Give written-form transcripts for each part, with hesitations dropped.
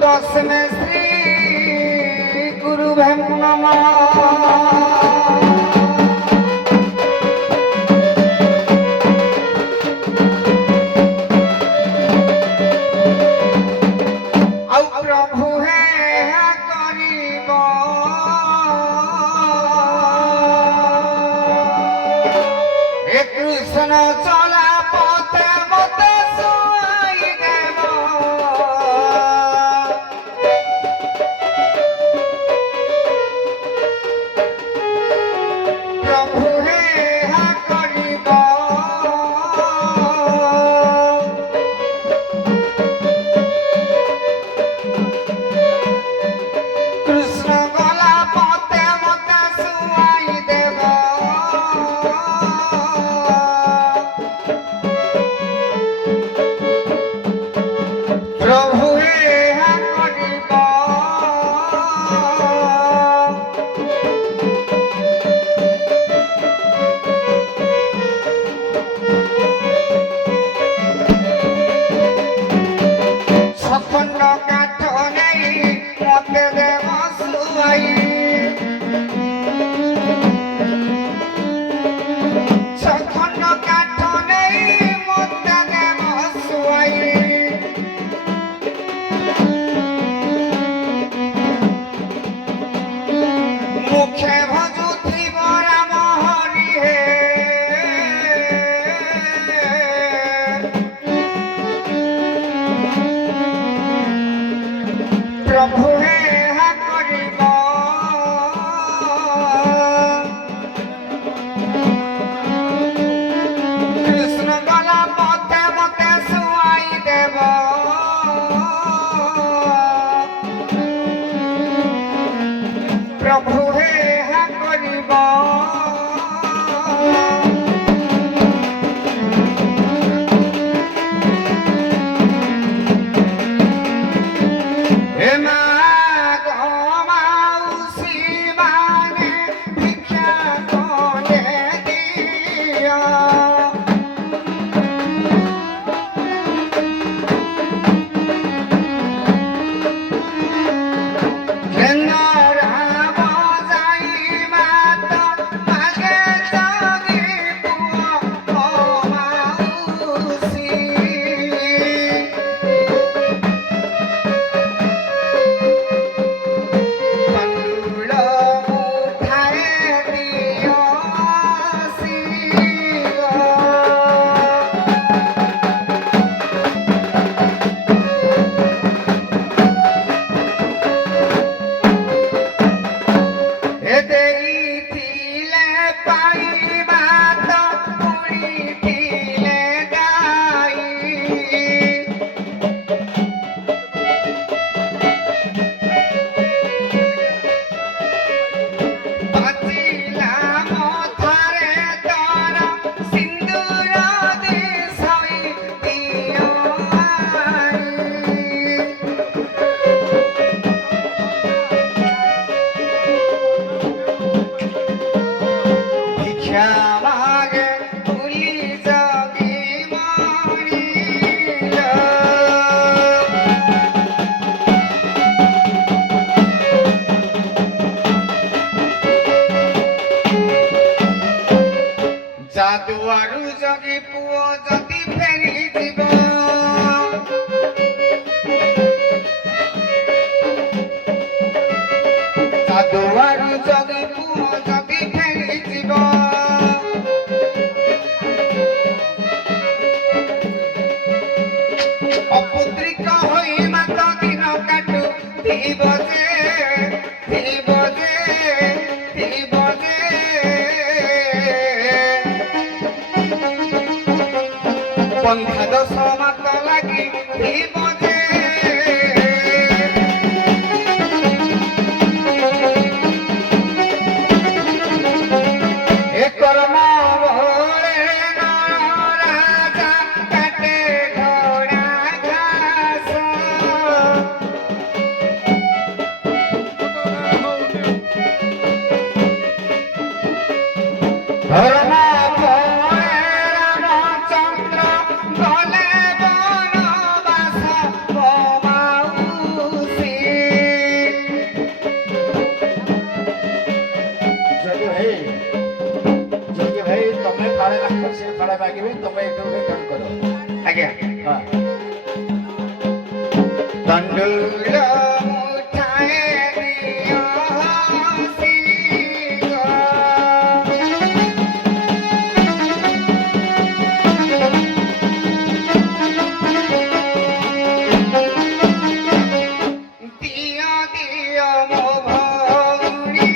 तस्मै श्री गुरुभ्यो नमः। प्रभु है करीब हे कृष्ण चला पथे मते सुई देव प्रभु है करीब कृष्ण गला पथे मते सुई देव प्रभु है करीब सखंड काठ नहीं मते देव सुई सखंड काठ नहीं मते देव सुई मुखे भजुथिब राम हरि हे प्रभु हे करीब कृष्ण गला पथे मते सुई देव प्रभु हे करीब हे माघ माउसी माने भिक्षा कोने दिया घेंगरा बजाई मात मागे जगी पुआ ओ माउसी पंडुल उठाए दियो सीगा हे देईथिले पाई बात पुणीथिले गाई बाजिला मथारे तोर सिंदूर दिशाई दियो आई भिक्षा मागे भूली जगी मरिला जादुआरू जगी पुओ जदि फेरी जीव जादुआरू जगी पुओ जदि फेरी जीव अपुत्रिक होई मात दिन काटू थिब जे पंथा दश मात लगी थिब जे हे कर्म भोरे राजा काटे घोड़ा घास धर्म भोरे रामचंद्र गले बनवास। ମାଗିବେ ତମେ ଏଠୁ ରିଟର୍ନ କର। ଆଜ୍ଞା ହଁ ତଣ୍ଡୁଳ ମୁଠାଏ ଦିଅ ଶିଗ। ଦିଅ ଦିଅ ମୋ ଭଉଣୀ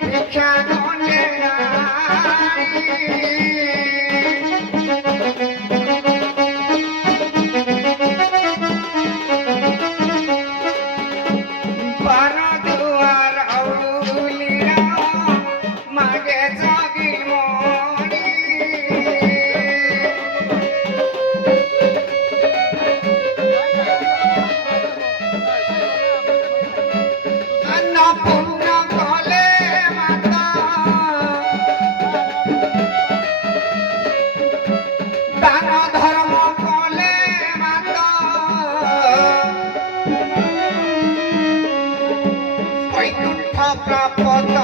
ଭିକ୍ଷା ଗଣ୍ଡେ ନାରୀ। ବାର ଦୁଆର ଆଉଲିର ମାଗେ ଜଗି ମଣି। ଅନ୍ନପୂର୍ଣ୍ଣ କଲେ ମାତା ଦାନ ଧର୍ମ କଲେ ମାତା। বৈকুণ্ঠ প্রাপত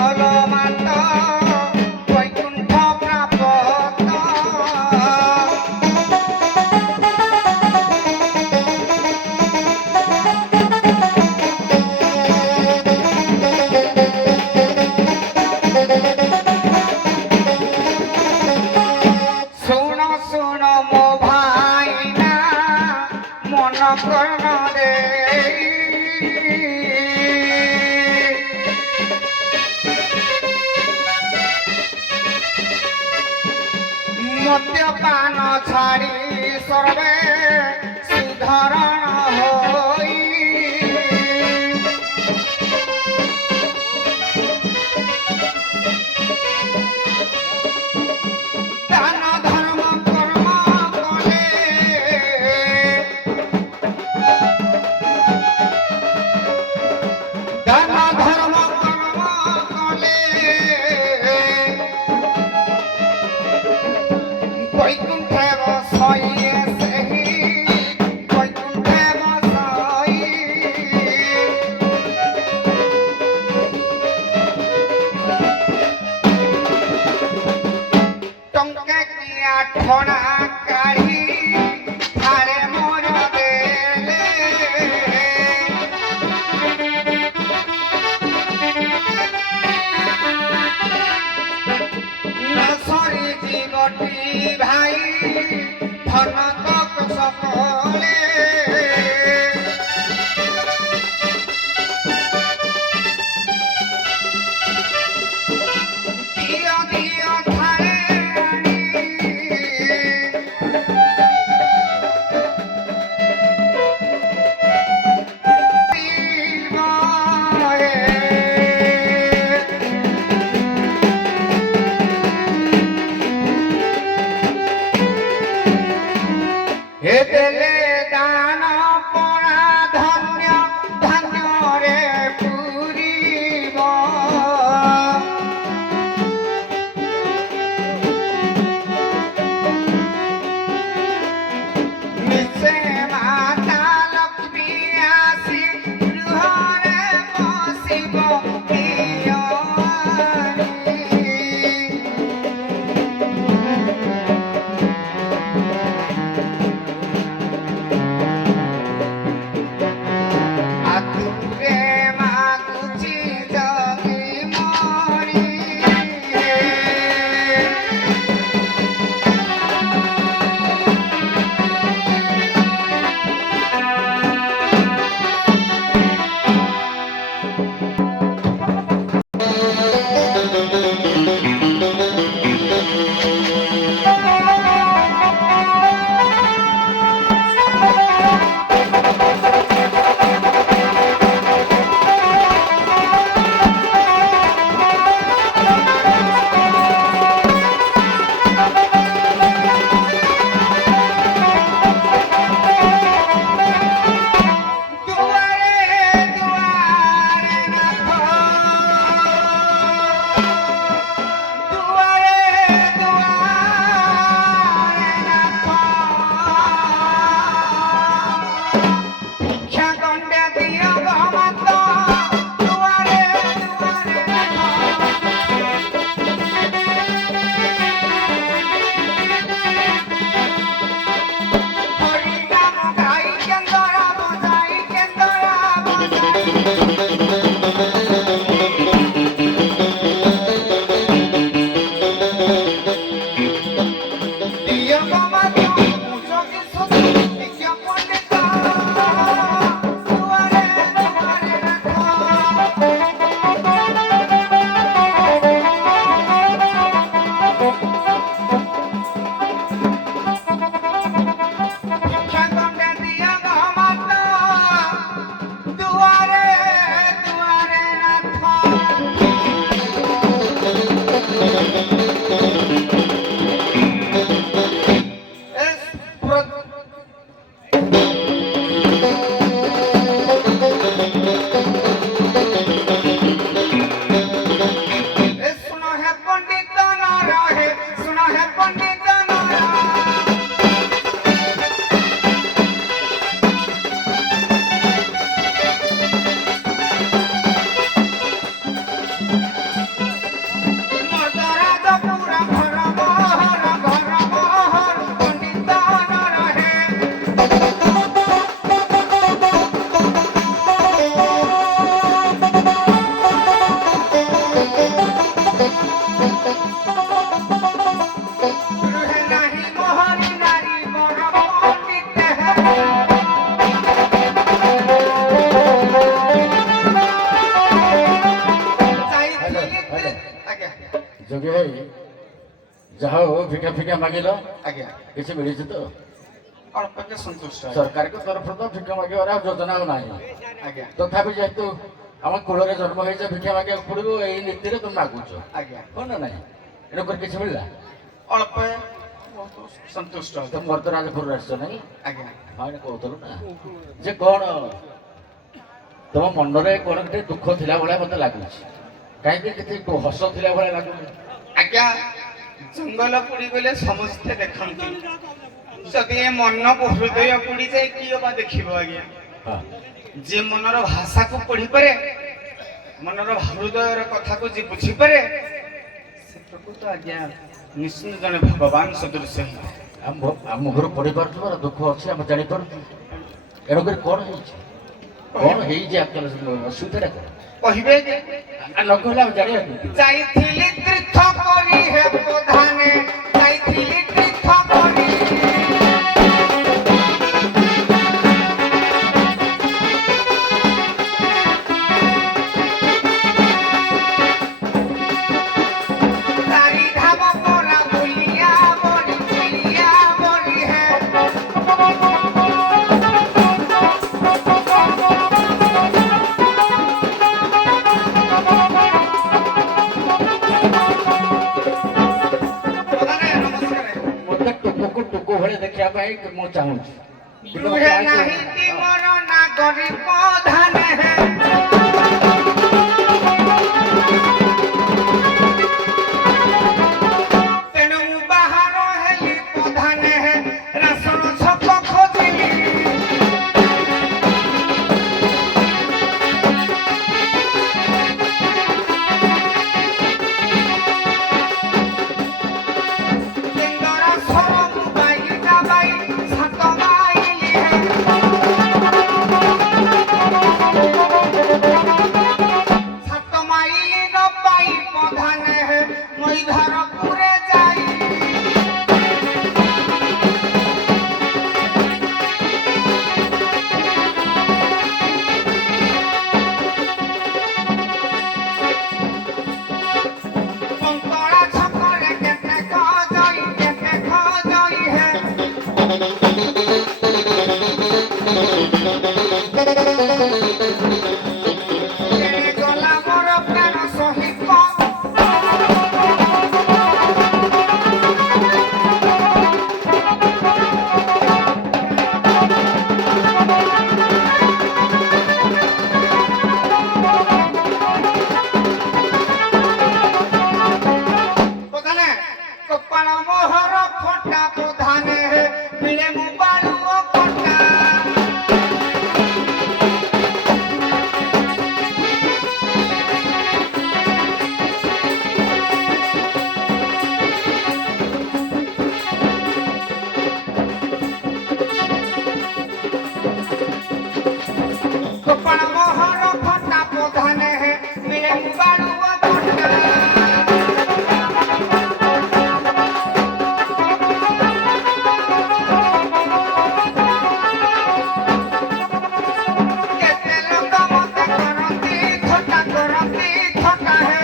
মাত বৈকুণ্ঠ প্রাপত। শুণ শুণ মো ভাইনা মন কর্ণ রে। মদ্যপান ছাড়ি সর্বে সুধরণ হই। দান ধর্ম কর্ম কলে দান ধর্ম কর্ম কলে বৈকুণ্ঠে বসাই সেহি বৈকুণ্ঠে বসাই। টঙ্কে কিয়া ঠোনা কাঢ়ি থারে মোর দেলে। নসরি জীবটি ভাই ধন তক সকলে। দিও দিও থারে আনি। হে দেলে ଯାହା ହଉ ଭିକା ଫିକା ମାଗିଲ ଆଜ୍ଞା କିଛି ମିଳିଛି ତ? ଅଳ୍ପକେ ସନ୍ତୁଷ୍ଟ ଆଜ୍ଞା। ସରକାରଙ୍କ ତରଫରୁ ତ ଭିକା ମାଗିବାର ଆଉ ଯୋଜନା ଆଉ ନାହିଁ। ଆଜ୍ଞା ତଥାପି ଯେହେତୁ ଆମ କୂଳରେ ଜନ୍ମ ହେଇଛ ଭିକ୍ଷା ମାଗିବାକୁ ପଡ଼ିବ ଏଇ ନୀତିରେ ତୁମେ ମାଗୁଛ ଆଜ୍ଞା ହଁ ନା ନାହିଁ? ଏଣୁକରି କିଛି ମିଳିଲା? ଅଳ୍ପ ବହୁତ ସନ୍ତୁଷ୍ଟ ତମ ମର୍ଦ୍ଦରାଜପୁରରୁ ଆସିଛ ନାହିଁ? ଆଜ୍ଞା ହଁ ଏଇନେ କହୁଥିଲୁ ନା ଯେ କ'ଣ ତମ ମନରେ କ'ଣ ଗୋଟେ ଦୁଃଖ ଥିଲା ଭଳିଆ ମୋତେ ଲାଗୁଛି। କାହିଁକି କିଛି ହସ ଥିଲା ଭଳିଆ ଲାଗୁନି? ଆଜ୍ଞା ଜଙ୍ଗଲ ପୋଡ଼ି ଗଲେ ସମସ୍ତେ ଦେଖନ୍ତି, ଯଦି ଏ ମନ ହୃଦୟ ପୋଡ଼ିଯାଏ କିଏ ବା ଦେଖିବ ଆଜ୍ଞା? ହଁ ଯିଏ ମନର ଭାଷାକୁ ପଢ଼ିପାରେ, ମନର ହୃଦୟର କଥାକୁ ଯିଏ ବୁଝିପାରେ, ସେ ପ୍ରକୃତ ଆଜ୍ଞା ନିଶ୍ଚିନ୍ତ ଜଣେ ଭଗବାନ ସଦୃଶ ହିଁ। ଆମ ଘରୁ ପଢ଼ିପାରୁଛୁ ମୋର ଦୁଃଖ ଅଛି ଆମେ ଜାଣିପାରୁଛୁ। ଏଣୁକରି କ'ଣ ହେଇଛି? କ'ଣ ହେଇଛି ଅସୁବିଧାଟା କ'ଣ କହିବେ ଯେ ନ କହିଲେ ଆମେ ଜାଣିବାକୁ ଯାଇଥିଲି ତୀର୍ଥ କରି ହେ ପ୍ରଧାନେ, ଯାଇଥିଲି ତୀର୍ଥ କରି ଚାରି ଧାମ ପରା ବୁଲିଆ ବରି ହେ ପ୍ରଧାନେ ନମସ୍କାର। ମୋତେ ଟୁକୁକୁ ଟୁକୁ ଭଳି ଦେଖିବା ପାଇଁ ମୁଁ ଚାହୁଁଛି। କିନ୍ତୁ ରୁହେ କାହିଁକି ନାହିଁ କି ମୋର ନାଗରିକ ଧାନେ ହେ ତେଣୁ ମୁଁ ବାହାର ହେଲି ପ୍ରଧାନେ ହେ ରାସନ ଛକ ଖୋଜିଲି କେନ୍ଦରା ସର ମୁଁ ବାଇ ଯାବାଇ ସାତ ମାଇଲି ହେ ସାତ ମାଇଲି ନ ପାଇ ପ୍ରଧାନେ ହେ ମଇଧାରପୁରେ ଯାଇ କଙ୍କଡ଼ା ଛକରେ କେତେ ଖଜଇ ହେ ତେଣେ ଗଲା ମୋର ପ୍ରାଣ ସହିତ ପ୍ରଧାନେ କପାଳ ମୋହର ଫଟା ପ୍ରଧାନେ ହେ ମିଳେ ମୁଁ ବାଳୁଅ କଟା କପାଳ ମୋହର ଫଟା ପ୍ରଧାନେ ହେ ମିଳେ ମୁଁ ବାଳୁଅ କଟା କେତେ ଲୋକ ମତେ କରନ୍ତି ଥଟା ହେ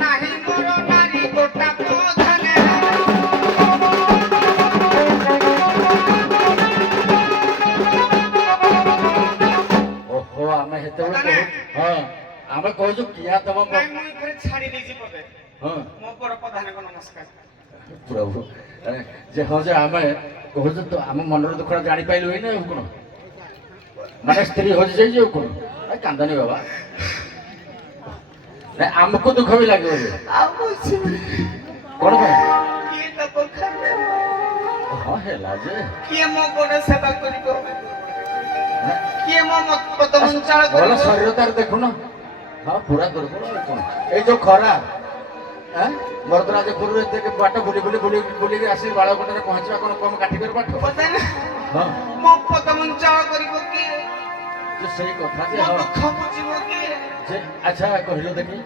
ନାହିଁ ମୋର ନାରୀ ଗୋଟା ପ୍ରଧାନେ ଓହୋ ଆମେ ସେତେବେଳେ ହଁ ଆମେ କହୁଛୁ କିଆ ତମ ନାଇଁ ମୁଁ ଏଥିରେ ଛାଡ଼ି ଦେଇଛି ପଦେ ହଁ ମୋ ବଡ଼ ପ୍ରଧାନକୁ ନମସ୍କାର। ପ୍ରଭୁ ଯେ ହଁ ଯେ ଆମେ କହୁଛୁ ତ ଆମ ମନର ଦୁଃଖଟା ଜାଣିପାରିଲୁ ହିଁ ନା ଆଉ କ'ଣ ମାନେ ସ୍ତ୍ରୀ ହଜିଯାଇଛି ଆଉ କ'ଣ କାନ୍ଦନି ବାବା ନାଇଁ ଆମକୁ ଦୁଃଖ ବି ଲାଗିବ ଯେ ଆଉ ବୁଝିବି କ'ଣ ପାଇଁ କିଏ ତାକୁ ଖାଇବେ, ହଁ ହେଲା ଯେ କିଏ ମୋ ଗୋଡ଼ ସେବା କରିବ, ନା, କିଏ ମୋ ପଦମଞ୍ଚାଳ ଭଲ କରିବ। ଶରୀର ତାର ଦେଖୁନ ହଁ ପୁରା ଦୁର୍ବଳ ଆଉ କ'ଣ ଏଇ ଯୋଉ ଖରା ମର୍ଦ୍ଦରାଜପୁରରୁ ଏତେ ବାଟ ବୁଲିକି ଆସି ବାଳକଟାରେ ପହଞ୍ଚିବା କ'ଣ କମ କାଠିକର ପାଠ ପ୍ରଧାନେ ହଁ ମୋ ପଦମଞ୍ଚାଳ କରିବ କିଏ, ଯେ ସେଇ କଥା ଯେ ମୋ ହଁ ଦୁଃଖ ବୁଝିବ କିଏ? ଯେ ଆଚ୍ଛା କହିଲ ଦେଖି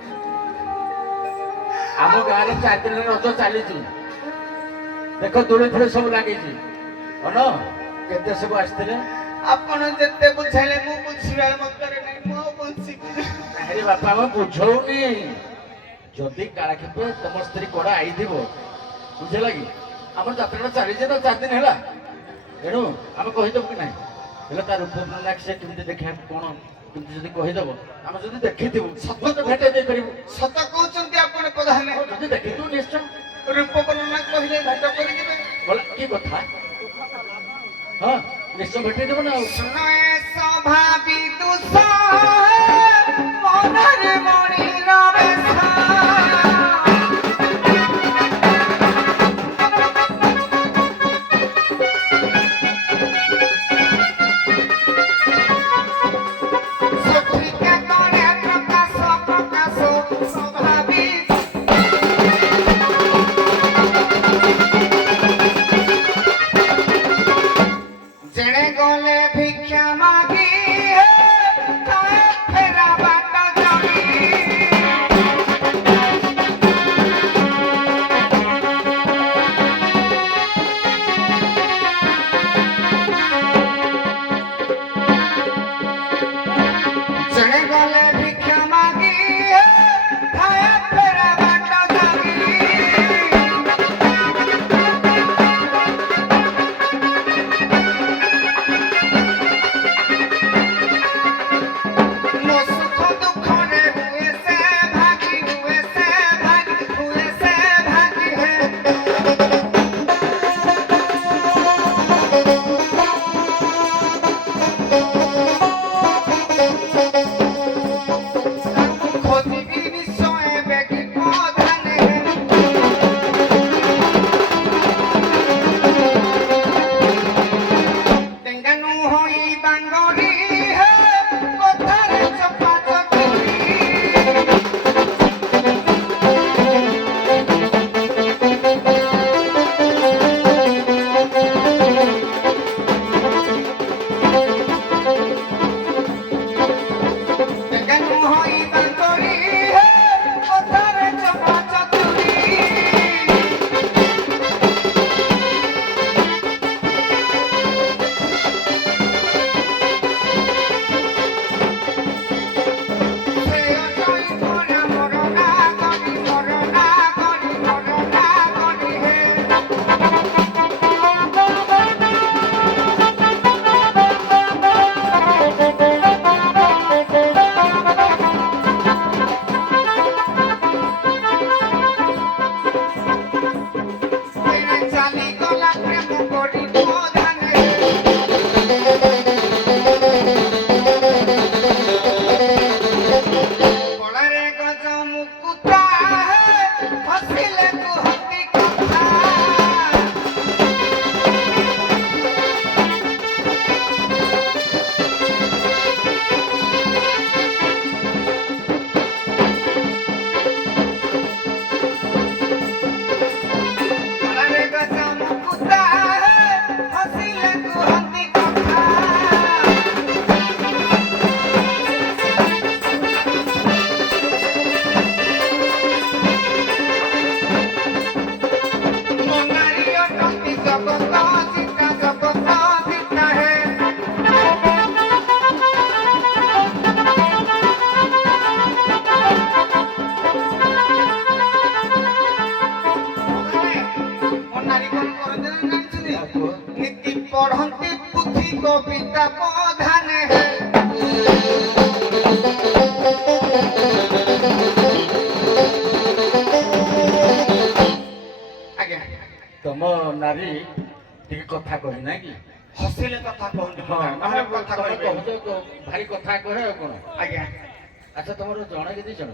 ଆମ ଗାଁରେ 4 ଦିନ ରଜ ଚାଲିଛି ଦେଖ ଦୋଳି ଫୋଳି ସବୁ ଲାଗିଛି ହଁ କେତେ ସବୁ ଆସିଥିଲେ ଆପଣ ଯେତେ ବୁଝାଇଲେ ମୁଁ ବୁଝିବାର ମତରେ ନାହିଁ ମୁଁ ଆଉ ବଞ୍ଚିବି ଆରେ ବାପା ମୁଁ ବୁଝଉନି ଯଦି କାଳ କେବେ ତମ ସ୍ତ୍ରୀ କଡା ଆଇଥିବ ବୁଝିଲା କି ଆମର ଯାତ୍ରାଟା ଚାଲିଛି ତ 4 ଦିନ ହେଲା ତେଣୁ ଆମେ କହିଦେବୁ କି ନାହିଁ ହେଲେ ତା ରୂପ ସେ କେମିତି ଦେଖିବାକୁ କଣ କେମିତି ଯଦି କହିଦେବ ଆମେ ଯଦି ଦେଖିଥିବୁ ସତ ଭେଟ ଦେଇପାରିବୁ ସତ କହୁଛନ୍ତି ଆପଣ ପ୍ରଧାନ ଯଦି ଦେଖିଥିବୁ ନିଶ୍ଚୟ ରୂପ ବର୍ଣ୍ଣନା କହିଲେ ଭେଟ କରିଯିବେ ବୋଲେ କି କଥା ହଁ ନିଶ୍ଚୟ ଭେଟେଇ ଦେବ ନା ଆଉ ଶୁଣେ ସ୍ୱଭାବି ଦୁଃଖ ମନରେ ମଣିର ବେଶ ସଠିକା କରେ ପ୍ରକାଶ ସ୍ୱଭାବି ଜଣେ ଗଲେ ଭିକ୍ଷା ମାଗି ତାଏ ଫେରା ବାଟ ଜଗି ଜଣେ ଗଲେ ଭିକ୍ଷା ମାଗି ତାଏ ଫେରା ବାଟ ଜଗି ମୋ ସୁଖ ଦୁଃଖରେ ହୁଏ ସେ ଭାଗି ହୁଏ ସେ ଭାଗି ହେ ଖୋଜିବି ନିଶ୍ଚୟ ବେଗି ପ୍ରଧାନେ ଟେଙ୍ଗାନୁ ହୋଇ ବାଙ୍ଗରି ହେ କଥାରେ ଚପା ଚପି ଟେଙ୍ଗାନୁ ହୋଇ ବାଙ୍ଗରି ହେ କଥାରେ ଚପା ଚପି ଚାଲିଗଲା ପ୍ରେମ କରି ପ୍ରଧାନେ କଳାରେ ଗଜ ମୁକୁତା ହସିଲେ କୁହନ୍ତି କଥା କଳାରେ ଗଜ ମୁକୁତା ହସିଲେ କୁହନ୍ତି କଥା ମନାରୀ ଅଟନ୍ତି ଜଗତ ସୀତା ହେ ମନାରୀ କଣ କରନ୍ତି ନା ଜାଣିଛନ୍ତି ନୀତି ପଢନ୍ତି ପୁଥି କବିତା ପ୍ରଧାନେ ହେ ଆଜ୍ଞା ତମ ନାରୀ ଟିକେ କଥା କହେ ନା କି ହସିଲେ କଥା କୁହନ୍ତି ହଁ ନହେଲେ କଥା ତମେ କହିବେ କହୁଛ ଭାରି କଥା କହେ ଆଉ କଣ ଆଜ୍ଞା ଆଚ୍ଛା ତମର ଜଣେ କି 2 ଜଣ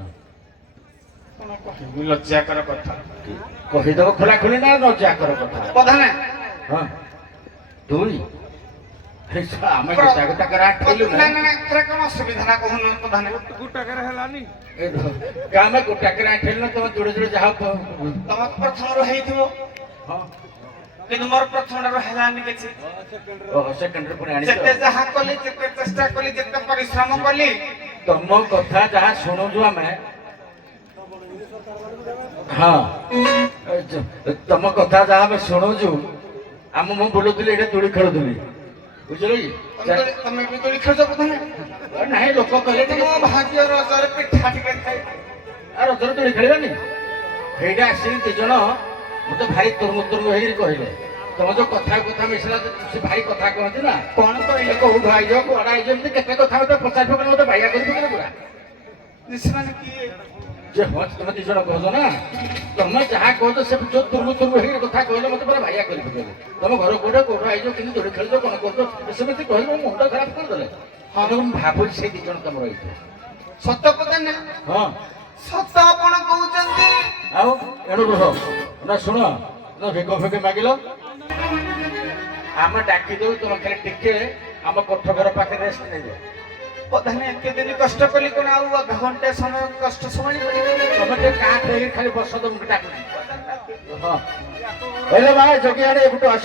କଣ କହିବି ଲଜ୍ଜାକର କଥା କହିଦବ ଖୋଲା ଖୋଲି ନା ଲଜ୍ଜାକର କଥା ପ୍ରଧାନ ହଁ 2 ଆମେ ଗୋଟା ଗୋଟା କରି ଆଠେଇଲୁ ନା ନା ନା ଏଥିରେ କଣ ଅସୁବିଧା ନା କହୁନ ପ୍ରଧାନ ଗୋଟାକରେ ହେଲାନି ଆମେ ଗୋଟା କରି ଆଠେଇଲୁ ନା ତମେ ଯୋଡ଼େ ଯୋଡ଼େ ଯାହା ତମ ପ୍ରଥମରୁ ହେଇଥିବ ହଁ କିନ୍ତୁ ମୋର ପ୍ରଥମରୁ ହେଲାନି କିଛି ଓହୋ ସେକେଣ୍ଡରେ ପୁଣି ଆଣିଛ ଯେତେ ଯାହା କଲି ଯେତେ ଚେଷ୍ଟା କଲି ଯେତେ ପରିଶ୍ରମ କଲି ତମ କଥା ଯାହା ଶୁଣୁଛୁ ଆମେ ହଁ ତମ କଥା ଯାହା ଆମେ ଶୁଣୁଛୁ ଆମ ମୁଁ ବୁଲୁଥିଲି ଏଇଟା ଦୋଳି ଖେଳୁଥିଲି ବୁଝିଲ କି ତମେ ବି ଦୋଳି ଖେଳୁଛ ପ୍ରଧାନ ନାହିଁ ଲୋକ କହିଲେ ମୋ ଟିକେ ଭାଗ୍ୟ ରଜରେ ପିଠା ଟିକେ ଖାଇ ଆଉ ରଜରେ ଦୋଳି ଖେଳିବାନି ସେଇଟା ଆସିକି ଦି ଜଣ ମତେ ଭାରି ତୁର୍ମୁତୁର୍ମୁ ହେଇକି କହିଲେ ତମ ଯୋଉ କଥା ମିଶିଲା ସେ ଭାରି କଥା କହନ୍ତି ନା କଣ କହିଲେ କୋଉଠୁ ଆଇଛ କୁଆଡେ ଆଇଛ ଏମିତି କେତେ କଥା ମତେ ପଚାରି ପକେଇଲେ ମତେ ବାଇଆ କରି ପକେଇଲେ ପୁରା ସେମାନେ କିଏ ଯେ ହଁ ତମେ ଦି ଜଣ କହୁଛ ନା ତମେ ଯାହା କହୁଛ ସେ ଯୋଉ ତୁର୍ମୁତୁର୍ମୁ ହେଇକି କଥା କହିଲେ ମତେ ପୁରା ବାଇଆ କରି ପକେଇଲେ ତମ ଘର କୋଉଠୁ ଆଇଛ କିନ୍ତୁ ଦୋଳି ଖେଳୁଛ କଣ କରୁଛ ସେମିତି କହିଲେ ମୋ ମୁଣ୍ଡ ଖରାପ କରିଦେଲେ ହଁ ମୁଁ ଭାବୁଛି ସେଇ ଦି ଜଣ ତମର ହେଇଥିବ ସତ ପ୍ରଧାନ ହଁ ସତ ଆପଣ କହୁଛନ୍ତି ଆଉ ଏଣୁ ରୁହ ନା ଶୁଣ ଭେଗ ଫେଗ ମାଗିଲ ଆମେ ଡାକି ଦଉ ତମେ ଖାଲି ଟିକେ ଆମ କୋଠ ଘର ପାଖରେ ରେଷ୍ଟ ନେଇଯାଅ ପ୍ରଧାନ ଏତେ ଦିନ କଷ୍ଟ କଲି କଣ ଆଉ ଅଧଘଣ୍ଟେ ସମୟ କଷ୍ଟ ସମ୍ଭାଳି ପାରିବେ ତମେ ଟିକେ କାହା ଖେଳି ଖାଲି ବସ ତମକୁ ଡାକୁନି ହଁ ହେଲେ ଭାଇ ଯୋଗୀ ଆଡେ ଏପଟୁ ଆସ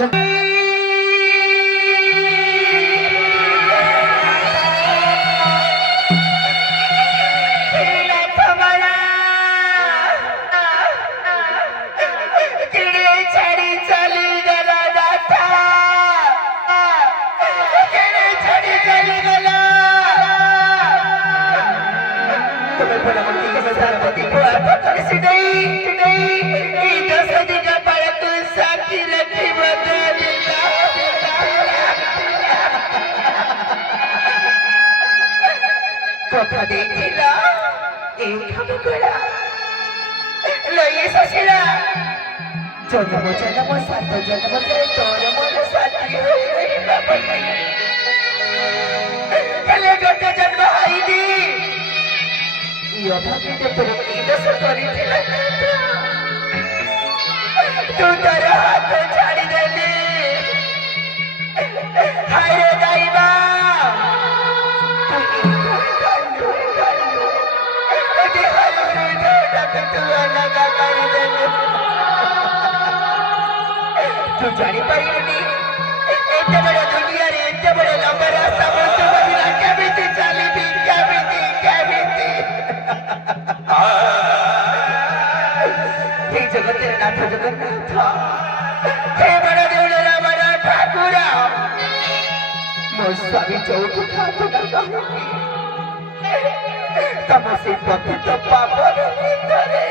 কথা দিয়েছিল এই ঠাকুরা লইয়ে শশীরা জন্ম জন্ম সাত জন্ম তোর মন সাথী হেলে গোটে জন্ম হইনি অভাবিত তোর দোষ করেছিল তু তোর হাত ছাড়িদেলি হায় যাইবা तू जानी पारिबनी एते बड़ दुनिया रे एते बड़ लंबा रास्ता पर तू बदिला केमिति चलीबी केमिति हे जगत रे नाथ जगन्नाथ हे बड़ देउल रे बड़ ठाकुर मो स्वामी चौक ठाकुर कहनी तम से पतित पाप भितरे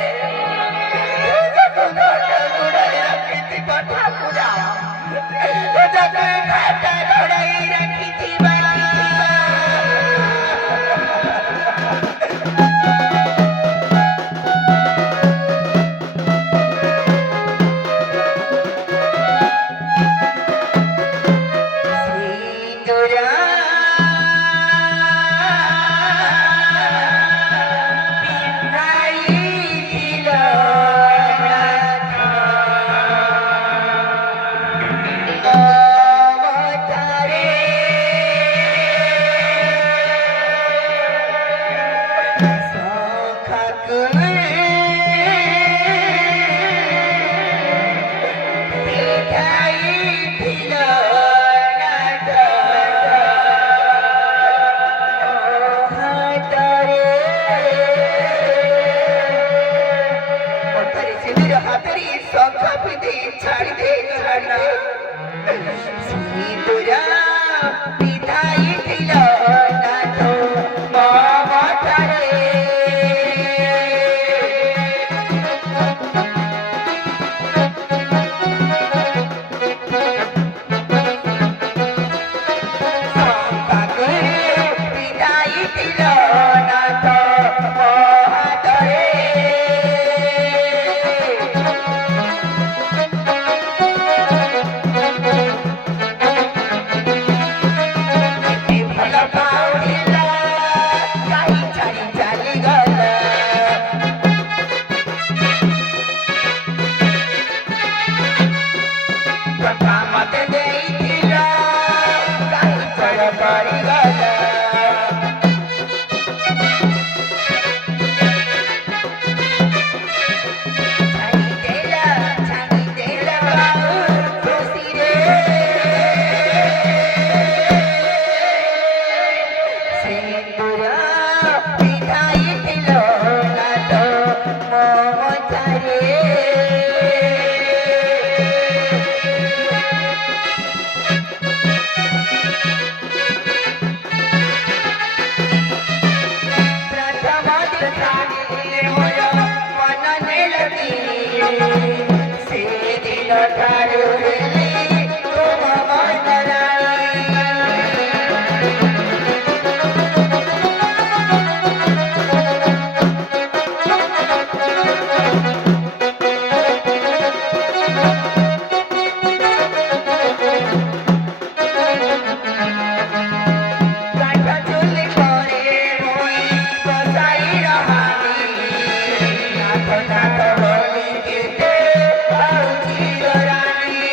ଠାରୁ ହେଲି ତୁମ ମନରାଣୀ। କାଠ ଚୁଲି ପରେ ମୁଇଁ ବସାଇ ରହାନି। ନାଥ ନାଥ ବୋଲି କେତେ ଆଉଚି ଗରାଣି।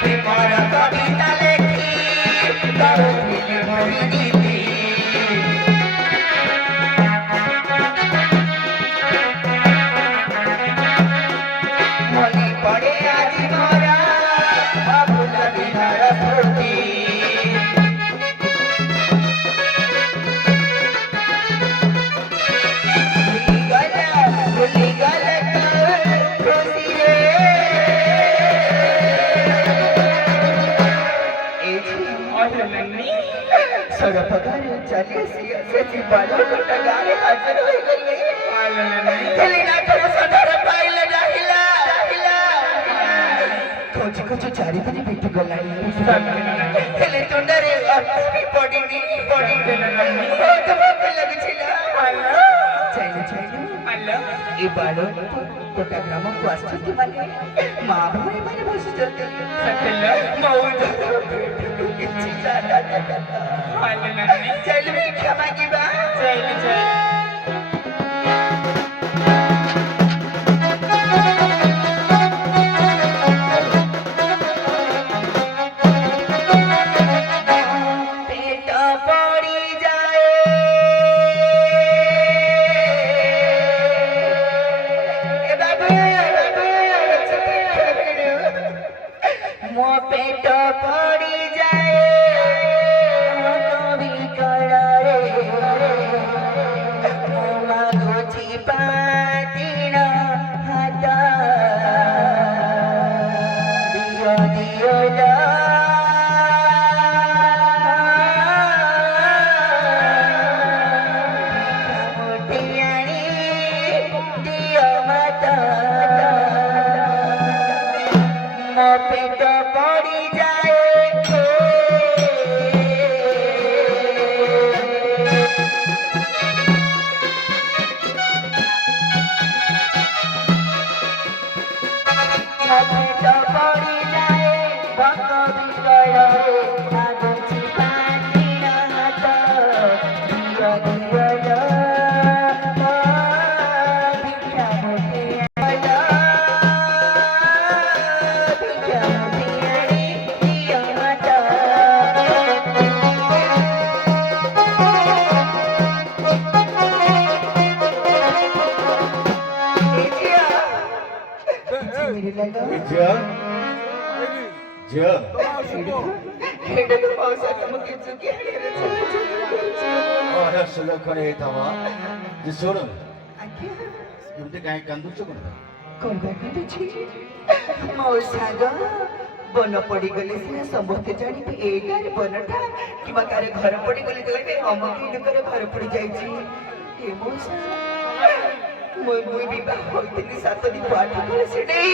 ପ୍ରେମର କବିତା ଲେଖି କରୁଥିଲି ମୋରି ଗୀତି। ମନେ ପଡ଼େ ଆଜି ମୋର ଅଭୁଲା ଦିନର ସ୍ମୃତି। ଭୁଲିଗଲେ ତୋ ଖୁସିରେ। ସଡ଼କ ଗାଡ଼ି ଚାଲି ସେ ଯିବାର ଗୋଟେ ଗାଡ଼ି ହାଜର ହୋଇଗଲେ। ହେଲି ନାଥର ସନ୍ଧାନ ପାଇଲେ ଡାକିଲା। ଖୋଜି ଖୋଜି ଚାରିପଟେ ପିଟି ଗଲାଣି। ହେଲେ ତୁଣ୍ଡରେ ଅର୍ଥ ବି ପଡ଼ିନି। ବହୁତ ଭୋକ ଲାଗୁଥିଲା। ଏ ବାଳ ଗୋଟା ଗ୍ରାମକୁ ଆସିଛନ୍ତି ମାନେ ମା ଭଉଣୀ ମାନେ ବସିଛନ୍ତି। କିଛି ଚାଇଲେ ଭିକ୍ଷା ମାଗିବା। ପେଟ ପଡ଼ିଯାଏ ଏ ବାବୁ ମୋ ପେଟ ପଡ଼ିଯାଏ କବି କଳରେ। ମୋ ମାଗୁଛି ପାତିଣ ହାତ ଦିଅ ଦିଅ ଲୋ। ମୁଠି ଆଣି ଦିଅ ମତ। ମୋ ପେଟ ପଡ଼ିଯାଏ ମୋ ପେଟ ପଡ଼ିଯାଏ ଭୋକ ବିକଳରେ। ମାଗୁଛି ପାତିଣ ହାତ ଦିଅ ଦିଅ ଲୋ। ଭିକ୍ଷା ମୁଠି ଆଣି ଭିକ୍ଷା ମୁଠି ଆଣି ଦିଅ ମତ। ଝିଅ ଝିଅ ସୁଲକ୍ଷଣ ହେଇଥାವ ଯେ ଶୁଣ ଏମିତି କାହିଁ କାନ୍ଦୁଛ ମୋ ସାଙ୍ଗ ବନ ପଡ଼ିଗଲେ ସିନା ସମସ୍ତେ ଜାଣିବେ ଏ ଗାଁରେ ବନଟା କିମ୍ବା କାହାର ଘର ପଡ଼ିଗଲେ କହିବେ ଅମକ ଲୋକର ଘର ପଡ଼ି ଯାଇଛି। ଏ ମୋ ସାଙ୍ଗ ମୁଇଁ ବିବାହ ହୋଇଥିଲି 7 ଦିନ 8 ବର୍ଷ ନେଇ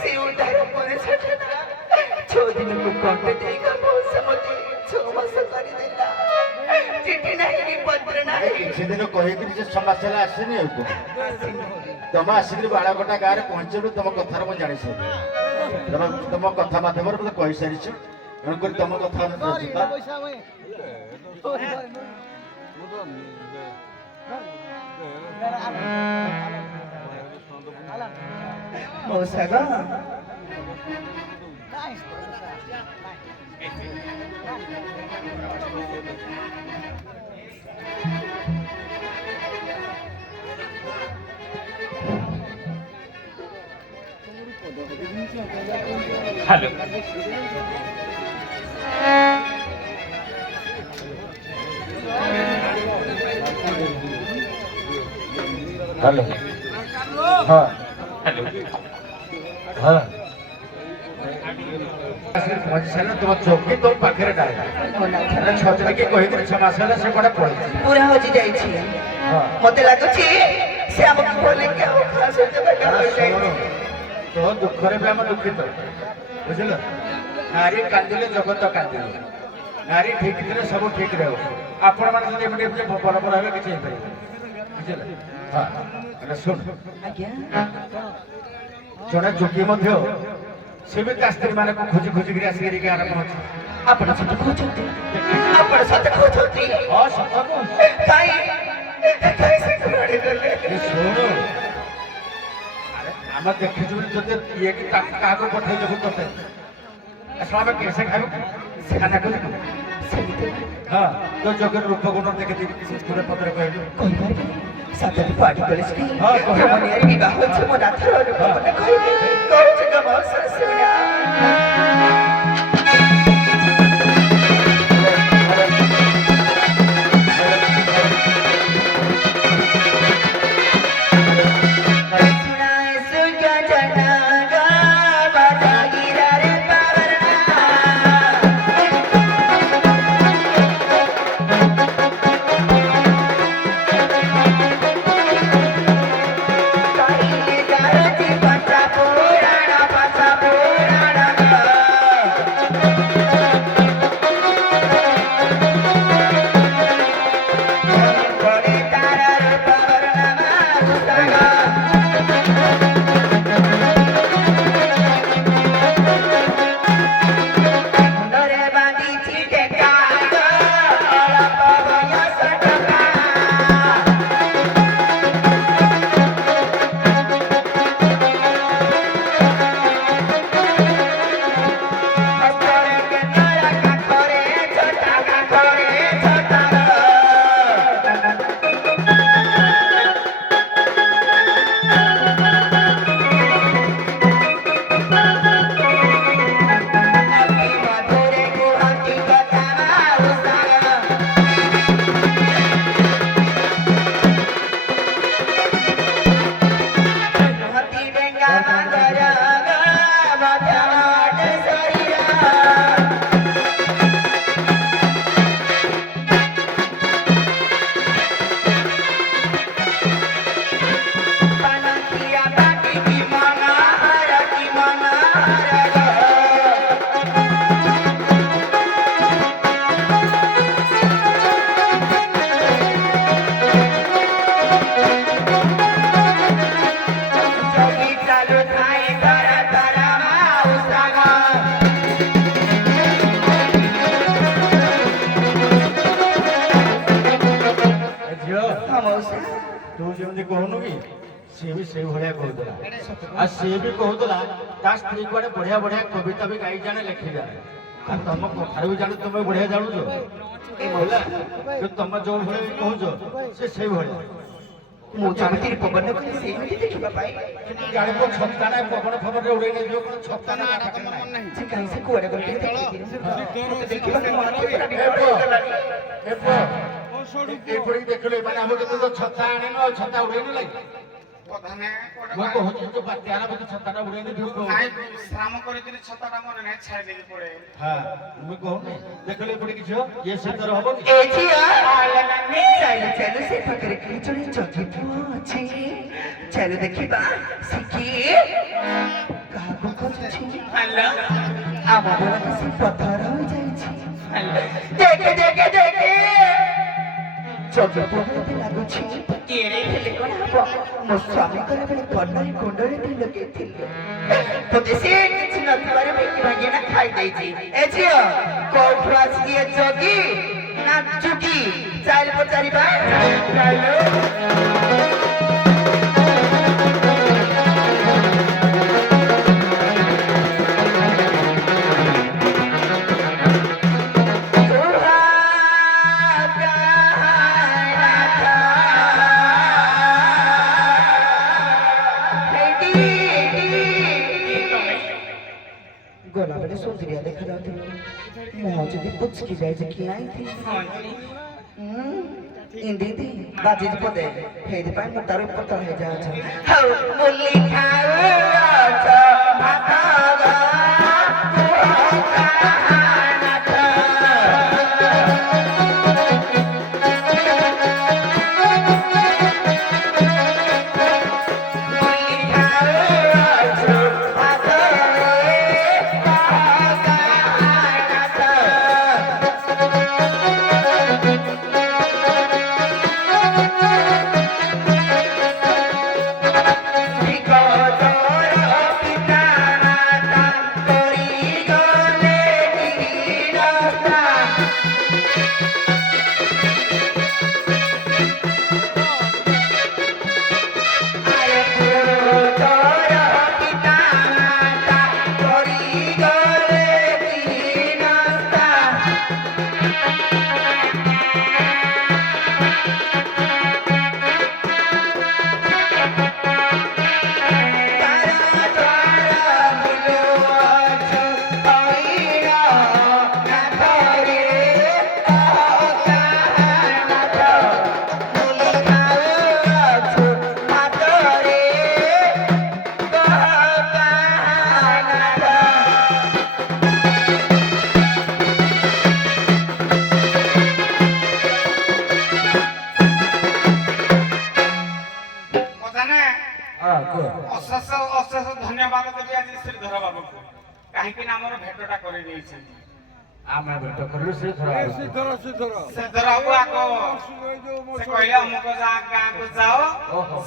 ସେ ଉଦ୍ଧାର ପରେ 6 ଦିନକୁ କଣ୍ଟ ଦେଇକା ମଉସା ମତେ 6 ମାସ କରିଦେଲା। ଚିଠି ନାହିଁ ପତ୍ର ନାହିଁ। କିଛି ଦିନ କହିକିରି ଯେ ସମସ୍ୟା ଆସିନି ଆଉ କଣ ତମେ ଆସିକିରି ବାଳକଟା ଗାଁରେ ପହଞ୍ଚିଲୁ ତମ କଥାରେ ମୁଁ ଜାଣିସାରି ତମ କଥା ମାଧ୍ୟମରେ ମୋତେ କହିସାରିଛୁ ତେଣୁକରି ତମ କଥା ମଉସା हेलो हेलो हाँ हेलो ହଁ ପହଞ୍ଚି ସାରିଲା ତୁମ ଚୌକି ତୋ ପାଖରେ ଡାଇଲା ମୋ ନାଥ ଛଅଦିନ କି କହିକିରି 6 ମାସ ହେଲା ସେ କୁଆଡ଼େ ପଳେଇଛି ପୁରା ହଜି ଯାଇଛି ହଁ ମତେ ଲାଗୁଛି ସେ ଆମକୁ ଭୁଲିକି ଆଉ କାହା ସହିତ ଭେଟ ହୋଇଯାଇଛି। ତୋ ଦୁଃଖରେ ବି ଆମେ ଦୁଃଖିତ ବୁଝିଲ ନାରୀ କାନ୍ଦିଲେ ଜଗତ କାନ୍ଦିବ ନାରୀ ଠିକ ଥିଲେ ସବୁ ଠିକ ରହିବ ଆପଣମାନେ ଯଦି ଏମିତି ଏମିତି ବଡ଼ ବଡ଼ ହେବେ କିଛି ହେଇପାରିବ ବୁଝିଲେ ହଁ ଏଟା ଶୁଣ ଆଜ୍ଞା ଜଣେ ଯୋଗୀ ମଧ୍ୟ ସେ ବି ତା ସ୍ତ୍ରୀ ମାନଙ୍କୁ ଖୋଜି ଖୋଜିକିରି ଆସିକିରି ଗାଁରେ ପହଞ୍ଚି ଆପଣ ସତ କହୁଛନ୍ତି ଆପଣ ସତ କହୁଛନ୍ତି ହଁ ସତ କହୁଛି କାଇଁ କାଇଁ ସେ କୁଆଡ଼େ ଗଲେ ଏ ଶୁଣ ଆରେ ଆମେ ଦେଖିଛୁ ବୋଲି ଯଦି ଇଏ କି କାହାକୁ ପଠେଇ ଦେବୁ ତତେ ଏସବୁ ଆମେ କେସେ ଖାଇବୁ ସେ ଖାନା କରିବୁ ସେମିତି ହଁ ତୋ ଯୋଗର ରୂପ ଗୁଣ ଦେଖିଥିବି ତୁରେ ପତ୍ର କହିଲୁ କହିପାରିବେ ସାତଟି ପାଟି କଲେଜ କି ହଁ, କହିବା। ରମଣୀୟରେ ବିବାହ ହେଉଛି ମୋ ନାଥର ଅନୁଭବଟା କହିବି କହୁଛି ଗମ ଶୁଣା सुनाए सुगा जनागा बाजागिरा रे काईले गारती पंचा पुराणा बड़े तारा रे पावरना मुंडरे बांधी छीटे काग अलप भय सटका हस्तरे के नरा काखरे छोटा काखरे छोटा अति मधुरे गुहाती कथाना उसागा हती डेंगा मांगरागा बचाट सरिया पनकिया बाटी की मना हर गा जोगी चालू थाई करा करा उसागा ଏ ଝିଅ हम उसा ତୁ ଯେମିତି କହୁନୁ କି ସିଏ ବି ସେଇ ଭଳିଆ କହୁଥିଲା ଆଉ ସିଏ ବି କହୁଥିଲା ତା ସ୍ତ୍ରୀ କୁଆଡେ ବଢିଆ ବଢିଆ କବିତା ବି ଗାଇ ଜାଣେ ଲେଖି ଜାଣେ ଆଉ ତମ କଥାରୁ ବି ଜାଣୁ ତମେ ବଢିଆ ଜାଣୁଛ ହେଲା କିନ୍ତୁ ତମେ ଯୋଉ ଭଳିଆ ବି କହୁଛ ସେ ସେଇ ଭଳିଆ ମୁଁ ଯେମିତି ପବନ କଲି ସେମିତି ଦେଖିବା ପାଇଁ କିନ୍ତୁ ଜାଣିବ ଛତା ନା ପବନ ଫବନରେ ଉଡେଇ ନେଇଯିବ କଣ ଛତା ନା କାଠ ନାହିଁ ସେ କାହିଁ ସେ କୁଆଡ଼େ ଗଲେ ଦେଖିବାକୁ ମୋ ଆଖି ପୁରା ଏ ବିକଳ ପୁଅ, ହେଇଗଲାଣି। ଏ ପୁଅ, ଏପରିକି ଦେଖିଲେ ମାନେ ଆମ କେତେ ତ ଛତା ଆଣିନ ଆଉ ଛତା ଉଡେଇ ନେଲା କି? ପ୍ରଧାନେ ମୁଁ କହୁଛି ତୁ ବାତ୍ୟାର ବୋଧେ ଛତାଟା ଉଡେଇ ନେଇଥିବୁ କହୁଛୁ। ନାଇଁ ଶ୍ରାମ କରିଥିଲି ଛତାଟା ମନେ ନାହିଁ ଛାଡ଼ି ଦେଇକି ପଡେ ହଁ ମୁଁ କହୁନି ଦେଖିଲେ ଏପଟେ କିଛି ଇଏ ଶୀତର ହବ କି ଏ ଝିଅ ଚାଲୁ ଚାଲୁ ସେ ପାଖରେ କି ଜଣେ ଜଗି ପୁଅ ଅଛି ଚାଲୁ ଦେଖିବା ସେ କିଏ କାହାକୁ ଖୋଜୁଛି ଆମ ବେଳକୁ ସେ ପଥର ହୋଇଯାଇଛି ଦେଖେ ଦେଖେ ଦେଖେ ଜଗି ପୁଅ ମତେ ଲାଗୁଛି ହେଲେ କଣ ହବ ମୋ ସ୍ୱାମୀଙ୍କର ବେଳେ କର୍ଣ୍ଣରେ କୁଣ୍ଡରେ ବି ଲଗେଇଥିଲେ ବୋଧେ ସେ କିଛି ନଥିବାରୁ ବେକି ଭାଙ୍ଗିନା ଖାଇ ଦେଇଛି ଏ ଝିଅ କୋଉଠୁ ଆସିକି ଏ ଜଗି ନା ଚୁକି ଚାଲ ପଚାରିବା ଚାଲ ଗଲାବେଳେ ସୁନ୍ଦରିଆ ଦେଖାଯାଉଥିଲା ମୁହଁ ଯଦି ପୁଚକି ଯାଇଛି କି ନାହିଁ ଇନ୍ଦିଦି ବାଜିଛି ପଦେ ହେଇଥିପାଇଁ ମୁଁ ତାର ପତଳା ହେଇଯାଉଛି ହଉ ବୁଲି ଖାଉ ଅଶେଷ ଅଶେଷ ଧନ୍ୟବାଦ ଦେବି ଆଜି ଶ୍ରୀଧର ବାବୁକୁ କାହିଁକି ନା ଆମର ଭେଟଟା କରିଦେଇଛନ୍ତି। ଆମେ ଭେଟ କରିଲୁ ଶ୍ରୀଧର ଶ୍ରୀଧର ବାବୁ ଆଗ ସେ କହିଲେ ଅମୁକ ଗାଁକୁ ଯାଅ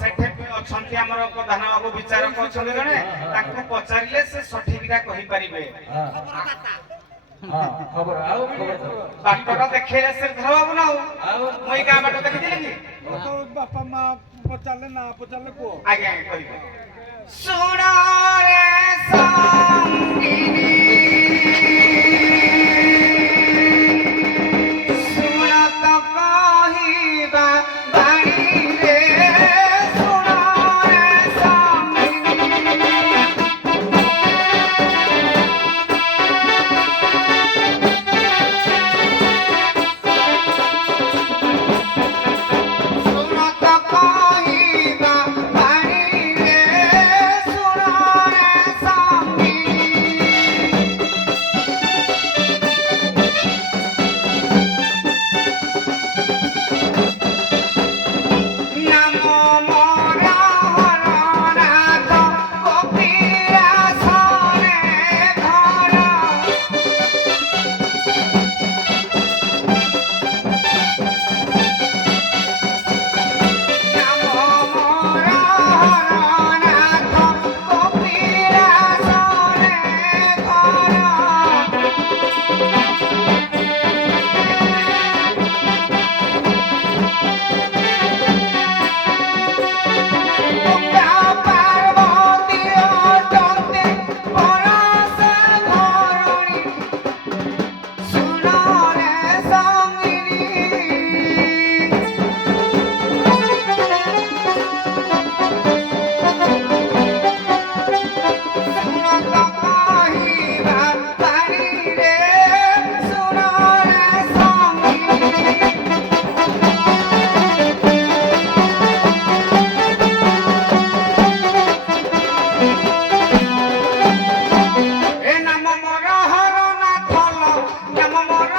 ସେଠି ଅଛନ୍ତି ଆମର ପ୍ରଧାନ ବାବୁ ବିଚାରକ ଅଛନ୍ତି ଜଣେ ତାଙ୍କୁ ପଚାରିଲେ ସେ ସଠିକଟା କହିପାରିବେ। ଖବର ଆଉ ବାଟଟା ଦେଖେଇଲେ ଶ୍ରୀଧର ବାବୁ ନା ଆଉ ମୁଁ ଏଇ ଗାଁ ବାଟ ଦେଖିଥିଲି କି ବାପା ମା ପଚାରିଲେ ନା ପଚାରିଲେ କୁହ। ଆଜ୍ଞା କହିବେ ଶୁଣ ରେ ସଙ୍ଗିନୀ ଶୁଣ ତ କହିବା ବାଣୀରେ ଶୁଣ ରେ ସଙ୍ଗିନୀ ଶୁଣ ତ କହିବା ବାଣୀରେ ଶୁଣ ରେ ସଙ୍ଗିନୀ ନାମ ମୋର ହରନାଥ କପିଳାସରେ ଘର ନାମ ମୋର ହରନାଥ କପିଳାସରେ ଘର ଗଙ୍ଗା ପାର୍ବତୀ ଅଟନ୍ତି ପରଶ ଧରଣୀ ଶୁଣ ରେ ଶୁଣ ତ କହିବା ବାଣୀରେ ଶୁଣ ରେ ସଙ୍ଗିନୀ ଏ ନାମ ମୋର ହରନାଥ ଲୋ ନାମ ମୋର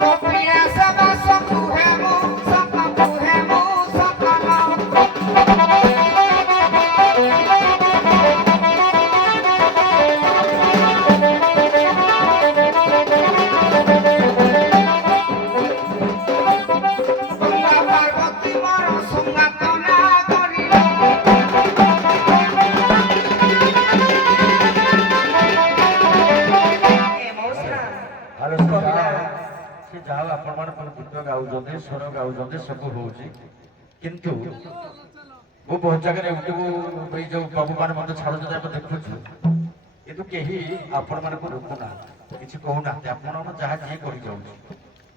କପିଳାସ ବାସ କୁହେ ମୁଁ ସତ କୁହେ ମୁଁ ସକଲ ଗଙ୍ଗା ପାର୍ବତୀ ମୋର ସଙ୍ଗାତ ନା କରିଲ ଏ ମଉସା ଆରେ ସେ ଯାହା ଆପଣମାନେ ଗୀତ ଗାଉଛନ୍ତି ସ୍ୱର ଗାଉଛନ୍ତି ସବୁ ହଉଛି କିନ୍ତୁ ମୁଁ ବହୁତ ଜାଗାରେ ୟୁଟ୍ୟୁବ ଏଇ ଯୋଉ ବାବୁମାନେ ମୋତେ ଛାଡୁଛନ୍ତି ଆମେ ଦେଖୁଛୁ କିନ୍ତୁ କେହି ଆପଣମାନଙ୍କୁ ରୋକୁନାହାନ୍ତି କିଛି କହୁନାହାନ୍ତି ଆପଣମାନେ ଯାହା ଯିଏ କରିଯାଉଛି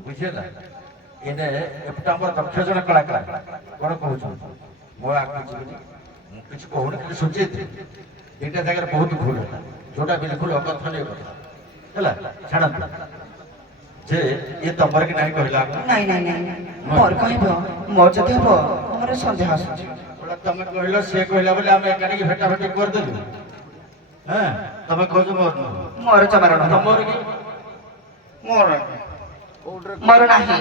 ବୁଝିହେଲା ଏନେ ଏପଟେ ଆମର ଦକ୍ଷ ଜଣେ କଳାକାର କଣ କହୁଛନ୍ତି ମୋ ଆଗକୁ ଯିବିନି ମୁଁ କିଛି କହୁନି ଖାଲି ସୂଚେଇଛି ଦିଟା ଜାଗାରେ ବହୁତ ଭୁଲ ହେଲା ଯୋଉଟା ବିଲକୁଲ ଅକଥନୀୟ କଥା ହେଲା ଛାଡ଼ନ୍ତୁ ଯେ ଇଏ ତମର କି ନାହିଁ କହିଲା ନାଇଁ ନାଇଁ ନାଇଁ ମୋର କହିବ ମୋର ଯଦି ହବ ମୋର ସନ୍ଦେହ ଆସୁଛି ତମେ କହିଲ ସିଏ କହିଲା ବୋଲି ଆମେ ଏକାଠିକି ଭେଟା ଭେଟି କରିଦେଲୁ ହଁ ତମେ କହୁଛ ମୋର ନୁହଁ ମୋର ଜମାର ନୁହଁ ତମର କି ମୋର ମୋର ନାହିଁ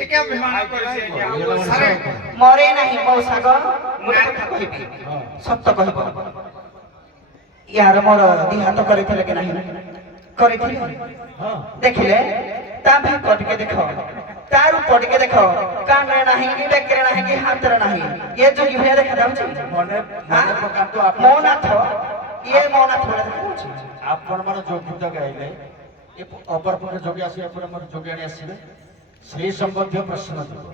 ଟିକେ ଅଭିମାନ କରିଛି ଆଜ୍ଞା ସାରେ ମରେ ନାହିଁ ମଉସା ଗୋ ଗୋଟେ କଥା କହିବି ହଁ ସତ କହିବ ୟାର ମୋର ଦିହାତ କରିଥିଲେ କି ନାହିଁ କରିଥିଲି ହଁ ଦେଖିଲେ ତା ଭାଗ ଟିକେ ଦେଖ ତା ରୂପ ଟିକେ ଦେଖ କାନରେ ନାହିଁ କି ବେକରେ ନାହିଁ କି ହାତରେ ନାହିଁ ଇଏ ଯୋଗୀ ଭଳିଆ ଦେଖାଯାଉଛି ମନେ ମନେ ପକାନ୍ତୁ ମୋ ନାଥ ଇଏ ମୋ ନାଥ ଭଳିଆ ଦେଖାଯାଉଛି ଆପଣମାନେ ଯୋଉ ଗୀତ ଗାଇଲେ ଏ ଅପରପଟେ ଯୋଗୀ ଆସିବା ପରେ ମୋର ଯୋଗିଆଣୀ ଆସିବେ ସେଇ ସମ୍ବନ୍ଧୀୟ ପ୍ରଶ୍ନ ଯିବ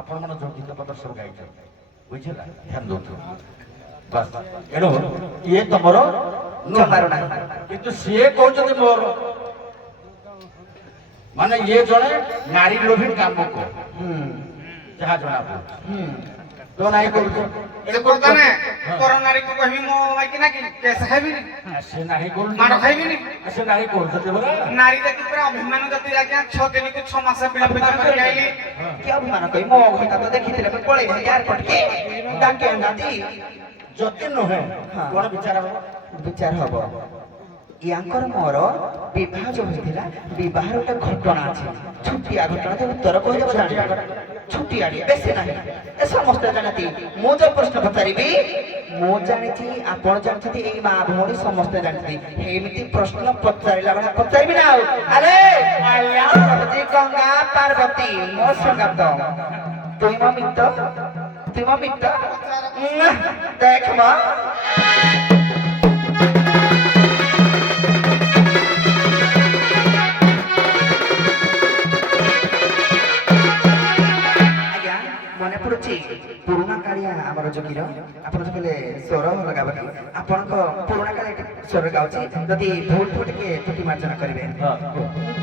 ଆପଣମାନେ ଯୋଉ ଗୀତ ପତ୍ର ସବୁ ଗାଇଛନ୍ତି ବୁଝିଲା ଧ୍ୟାନ ଦଉଥିବ ବାସ୍ ଏଣୁ ଇଏ ତମର ଜମାରୁ ନାହିଁ କିନ୍ତୁ ସିଏ କହୁଛନ୍ତି ମୋର ମାନେ ଇଏ ଜଣେ ନାରୀ ଲୋଭୀ କାମୁକ ଯାହା ଜଣା ପଡୁଛି তো নাই କରୁଛୁ ସେ ବର୍ତ୍ତମାନେ କରୋନାରେ କୁ କହିବି ମୋ ମାଇକି ନା କି କେସ ଖାଇବିନି ସେ ନାହିଁ କରୁଛୁ ମାଡ଼ ଖାଇବିନି ସେ ନାହିଁ କରୁଛନ୍ତି ପରା ନାରୀ ଦେଖି ପୁରା ଅଭିମାନ ଯଦି ଆଜ୍ଞା 6 ଦିନକୁ 6 ମାସ ବିଳମ୍ବିତ କରି ଆଇଲି କି ଅଭିମାନ କହି ମୋ ଘରଟା ତ ଦେଖିଥିଲେ ପଳେଇ ଭାଇ ୟାର ପଟକେ ଡାକେ ନାତି ଯଦି ନୁହେଁ କଣ ବିଚାର ହବ ବିଚାର ହବ ୟାଙ୍କର ମୋର ବିବାହ ଯୋଉ ହେଇଥିଲା ବିବାହର ଗୋଟେ ଘଟଣା ଅଛି ଛୁଟିଆ ଘଟଣା ତ ଉତ୍ତର କହିଦେବ ଜାଣି ଛୁଟିଆଡି ବେଶୀ ନାହିଁ ଏ ସମସ୍ତେ ଜାଣନ୍ତି ମୁଁ ଯୋଉ ପ୍ରଶ୍ନ ପଚାରିବି ମୁଁ ଜାଣିଛି ଆପଣ ଜାଣିଛନ୍ତି ଏଇ ମା ଭଉଣୀ ସମସ୍ତେ ଜାଣିଛନ୍ତି ଏମିତି ପ୍ରଶ୍ନ ପଚାରିଲା ବେଳେ ପଚାରିବି ନା ଆଉ ଆରେ ହଉଛି ଗଙ୍ଗା ପାର୍ବତୀ ମୋ ସଙ୍ଗାତ তুই মা মিত্র তুই মা মিত্র দেখ মা মনে পড়ুଛି ପୁରୁଣା କାଳିଆ ଆମର ଯୋଗୀର ଆପଣ ଯୋଉ କହିଲେ ସ୍ୱର ଲଗାବନି ଆପଣଙ୍କ ପୁରୁଣା କାଳିଆ ସ୍ୱର ଗାଉଛି ଯଦି ଭୁଲ ଭୁଲ ଟିକେ ତ୍ରୁଟି ମାର୍ଜନା କରିବେ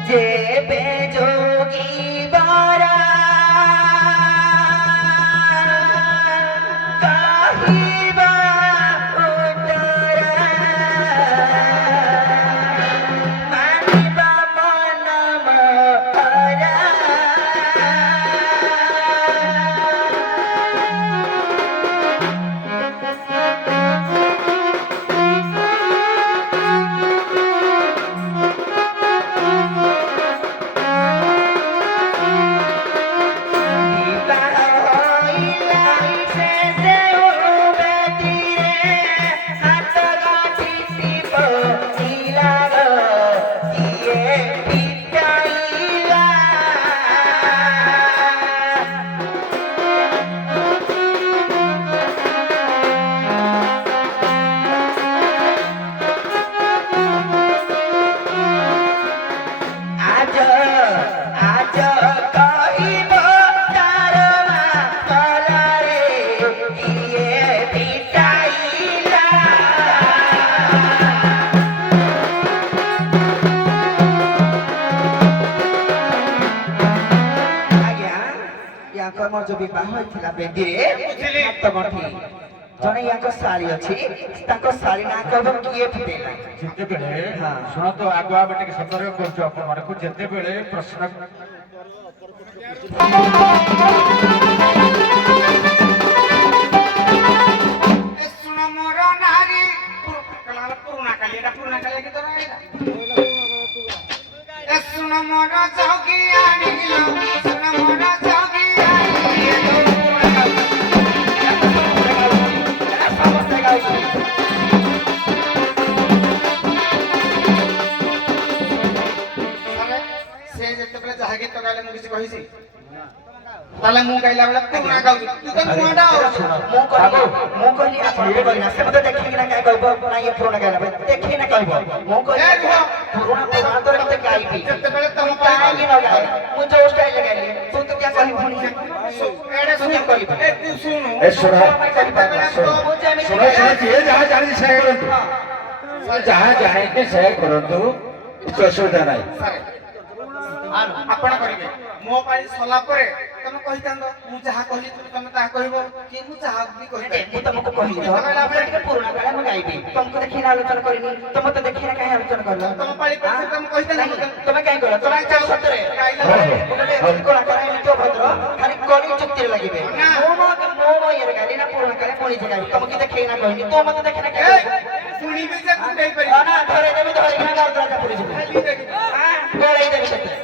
ଯେବେ ଯୋଗୀ ବାରା କହିବା ମାନିବା ମନ ମରା ମୋର ଯୋଉ ବିବାହ ହେଇଥିଲା ବେଦିରେ ହାତଗଣ୍ଠି ଜଣେ ୟାଙ୍କ ଶାଳୀ ଅଛି ତାଙ୍କ ଶାଳୀ ନା କହିବ କିଏ ଫୁଟେଇଲା ଯେତେବେଳେ ଶୁଣ ତ ଆଗୁଆ ଆମେ ଟିକେ ସତର୍କ କରୁଛୁ ଆପଣମାନଙ୍କୁ ଯେତେବେଳେ ପ୍ରଶ୍ନ ଶୁଣ ମୋର ନାରୀ ପୁରୁଣା କାଲି ଏଟା ପୁରୁଣା କାଲି କି ତୋର ଆଇଲା ଶୁଣ ମୋର ଚୌକି ଆଣିଲ ଶୁଣ ମୋର ଚୌକି ସେ ଯେତେବେଳେ ଯାହା ଗୀତ ଗାଇଲେ ମୁଁ କିଛି କହିଛି ତାହେଲେ ମୁଁ ଗାଇଲା ବେଳେ ପୁରୁଣା ଗାଉଛି ତୁ ତ ନୂଆଟା ମୁଁ କହିଲି ଆପଣଙ୍କୁ କହିନା ସେ ମତେ ଦେଖିକି ନା କାଇଁ କହିବ ନା ଇଏ ପୁରୁଣା ଗାଇଲା ଦେଖିକି ନା କହିବ ମୁଁ କହିଲି ପୁରୁଣା ପୁରୁଣା ତ ମତେ ଗାଇବି ଯେତେବେଳେ ତମ କାହିଁକି ନ ଗାଏ ମୁଁ ଯୋଉ ଷ୍ଟାଇଲରେ ଗାଇଲି ତୁ ତ କିଆ କହିବୁନି ଏଡେ ତୁ କିଆ କହିବୁ ଏ ତୁ ଶୁଣୁ ଏ ଶୁଣ ଶୁଣ ଯିଏ ଯାହା ଜାଣିଛି ସେୟା କରନ୍ତୁ ଯାହା ଜାଣିଛି ସେୟା କରନ୍ତୁ କିଛି ଅସୁବିଧା ନାହିଁ ଆପଣ କରିବେ ମୋ ପାଇଁ ସଲା ପରେ ତମେ କହିଥାନ୍ତ ମୁଁ ଯାହା କହିଲି ତମେ ତାହା କହିବ କି ମୁଁ ଯାହା ବି କହିଥାଏ ମୁଁ ତମକୁ କହିଲି ତ ଟିକେ ପୁରୁଣା କାଳେ ମୁଁ ଗାଇବି ତମକୁ ଦେଖିକି ଆଲୋଚନା କରିନି ତମେ ମତେ ଦେଖିକି କାହିଁ ଆଲୋଚନା କରିଲ ତମ ପାଳି ପରେ ତମେ କହିଥାନ୍ତ ତମେ କାହିଁ କହିଲ ତମେ ସତରେ କଳାକାର ଏମିତି ଅଭଦ୍ର ଖାଲି କଳି ଯୁକ୍ତିରେ ଲାଗିବେ ମୋ ଇଏରେ ଗାଇଲି ନା ପୁରୁଣା କାଳେ ପୁଣି ଗାଇବି ତମକୁ ଦେଖେଇ ନା କହିନି ତୁ ମତେ ଦେଖେ ନା କାହିଁ ଶୁଣିବି ଯେ ତୁ ଦେଇପାରିବ ନା ଧରେଇ ଦେବି ଧରିକିନା ଗାଉଦରାଜା ପୁରୀ ଯିବି ଗୋଳେଇ ଦେବି ତତେ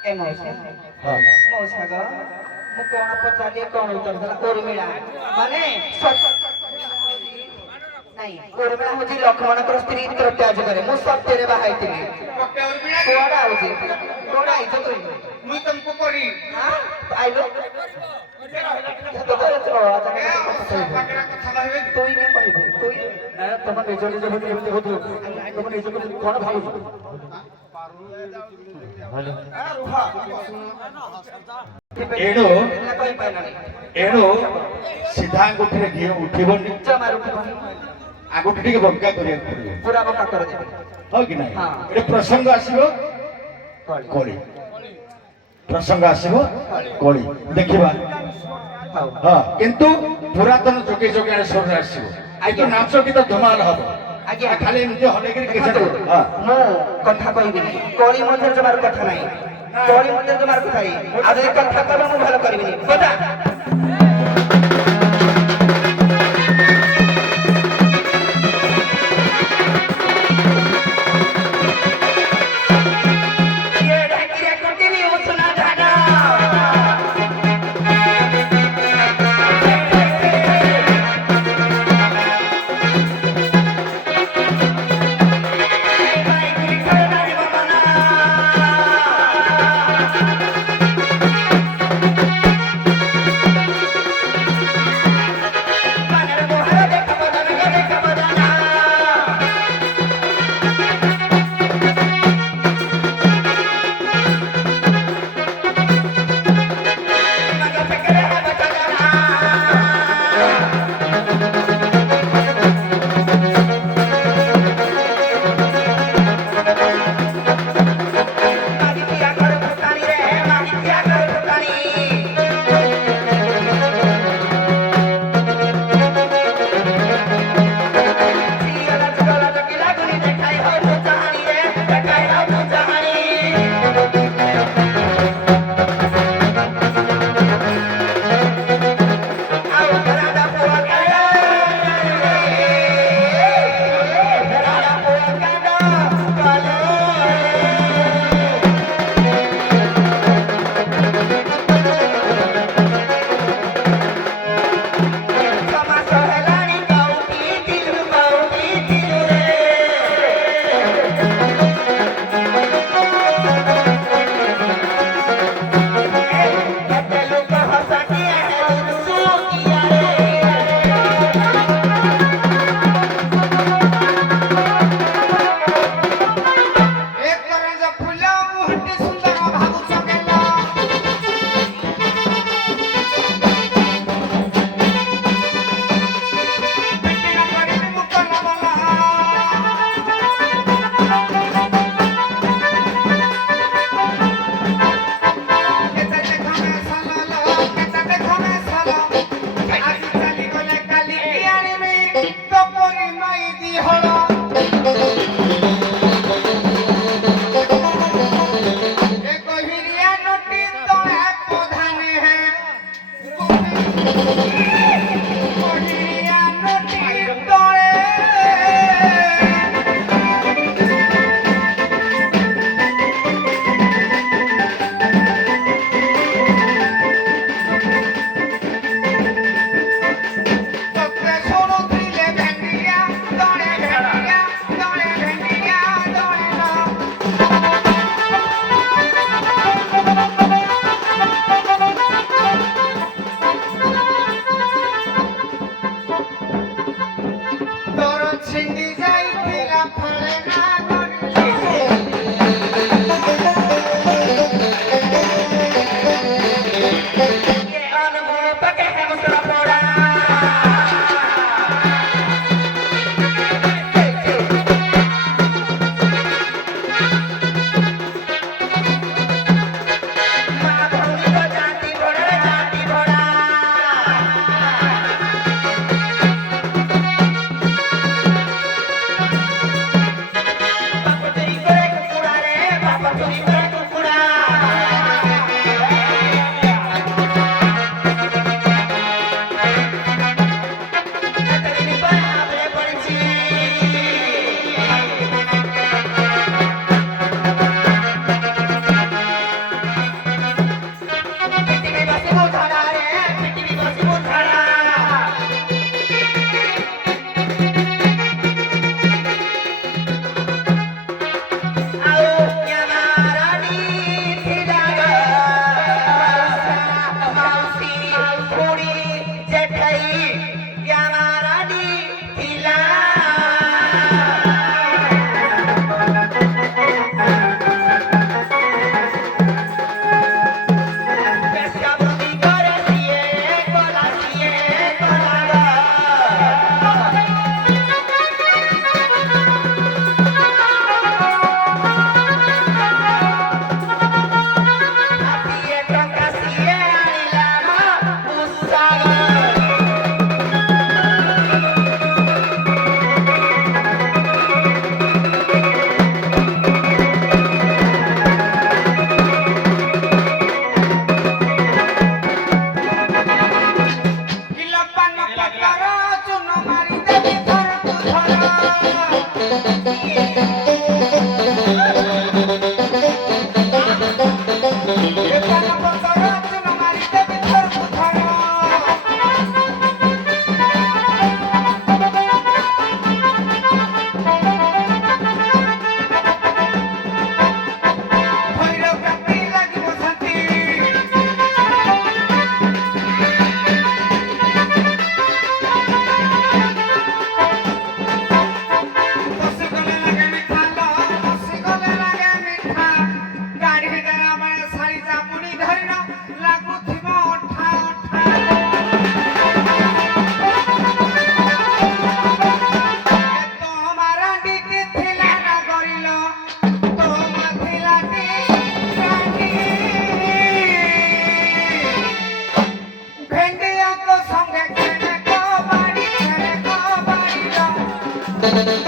ଏ ମଉସା ହଁ ମଉସା ଗ ମୁଁ କଣ ପଚାରିଲି କଣ ଉତ୍ତର ଦେଲା ଉର୍ମିଳା ମାନେ ନାଇଁ ଉର୍ମିଳା ହଉଛି ଲକ୍ଷ୍ମଣଙ୍କର ସ୍ତ୍ରୀ ତ୍ରତ୍ୟାଜ କରେ ମୁଁ ସତ୍ୟରେ ବାହା ହେଇଥିଲି କୁଆଡେ ଆଉଛି କୁଆଡେ ଆଇଛ ତୁଇ ମୁଇଁ ତମକୁ କରି ଆଇଲ କଥା କହିବେ ତୁଇ କେ କହିବୁ ତୁଇ ତମ ନିଜ ନିଜ ଭିତରେ ଏମିତି ହଉଥିବ ତମ ନିଜକୁ କଣ ଭାବୁଛ ଏଣୁ କହିପାରିଲନି ଏଣୁ ସିଧା ଆଙ୍ଗୁଠିରେ ଘିଅ ଉଠିବନି ଜମାରୁ ଆଙ୍ଗୁଠି ଟିକେ ବଙ୍କା କରିବାକୁ ପଡିବ ପୁରା ବଙ୍କା କରିଦେବି ହଁ କି ନାହିଁ ହଁ। ଏଠି ପ୍ରସଙ୍ଗ ଆସିବ କଳି ପ୍ରସଙ୍ଗ ଆସିବ କଳି ଦେଖିବା ହଉ ହଁ କିନ୍ତୁ ପୁରାତନ ଯୋଗେ ଯୋଗାଣ ସ୍ୱରରେ ଆସିବ ଆଜ୍ଞା ନାଚ ଗୀତ ଧମାଲ ହବ ଆଜ୍ଞା ଖାଲି ଏମିତି ହଲେଇକିରି କିଛି ଦେଖନ୍ତୁ, ହଁ ମୁଁ କଥା କହିବିନି କଳି ମଧ୍ୟରେ ଜମାର କଥା ନାହିଁ କଳି ମଧ୍ୟରେ ଜମାର କଥା ନାହିଁ ଆଉ ଯଦି କଥା କହିବ ମୁଁ ଭଲ କରିବିନି କଥା Thank you.